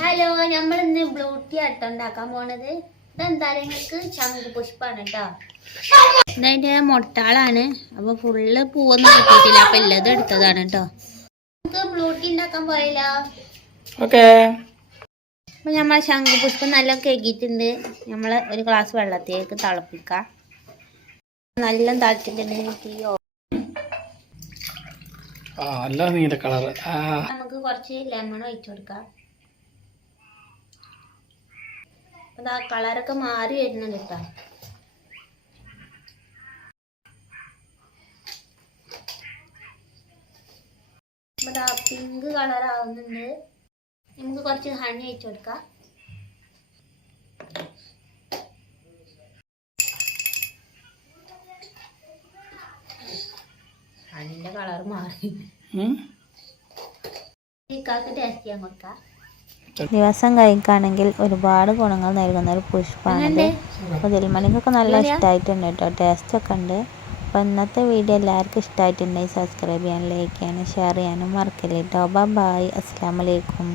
Hello നമ്മൾ ഇന്ന് blue tea ആട്ടോ ഉണ്ടാക്കാൻ പോണത്. ഇതെന്താ നിങ്ങൾക്ക് ശംഖു പുഷ്പാണ് കേട്ടോ മുട്ടാളാണ് അപ്പൊ ഫുള്ള് പൂവൊന്നും കിട്ടിയിട്ടില്ല. അപ്പൊ എല്ലതും എടുത്തതാണ് കേട്ടോ നമുക്ക് ബ്ലൂ ടീ ഉണ്ടാക്കാൻ പോയല്ലോ ഓക്കെ. അപ്പൊ നമ്മൾ ശംഖു പുഷ്പം നല്ല കേക്കിയിട്ടുണ്ട് നമ്മൾ ഒരു ഗ്ലാസ് വെള്ളത്തിലേക്ക് തിളപ്പിക്കാം. നല്ല തിളച്ചിട്ടുണ്ടെങ്കിൽ ടീ ആ നല്ല നീല കളർ നമുക്ക് കുറച്ച് ലെമൺ ഒഴിച്ചു കൊടുക്കാം. ആ കളറൊക്കെ മാറി വരുന്നുണ്ട് കേട്ടോ. അതാ പിങ്ക് കളർ ആവുന്നുണ്ട്. നമുക്ക് കുറച്ച് ഹണി അയച്ചു കൊടുക്കാം. ഹണിന്റെ കളർ മാറി. ഇക്കാക്ക് ടേസ്റ്റ് ചെയ്യാൻ കൊടുക്കാം. ദിവസം കഴിക്കുകയാണെങ്കിൽ ഒരുപാട് ഗുണങ്ങൾ നൽകുന്ന ഒരു പുഷ്പമാണിത് അപ്പോൾ ദിൽമണിക്കൊക്കെ നല്ല ഇഷ്ടമായിട്ടുണ്ട് കേട്ടോ. ടേസ്റ്റൊക്കെ ഉണ്ട്. അപ്പോൾ ഇന്നത്തെ വീഡിയോ എല്ലാവർക്കും ഇഷ്ടമായിട്ടുണ്ടെങ്കിൽ സബ്സ്ക്രൈബ് ചെയ്യാനും ലൈക്ക് ചെയ്യാനും ഷെയർ ചെയ്യാനും മറക്കല്ലേ കേട്ടോ. ബൈ അസ്സാം വലൈക്കും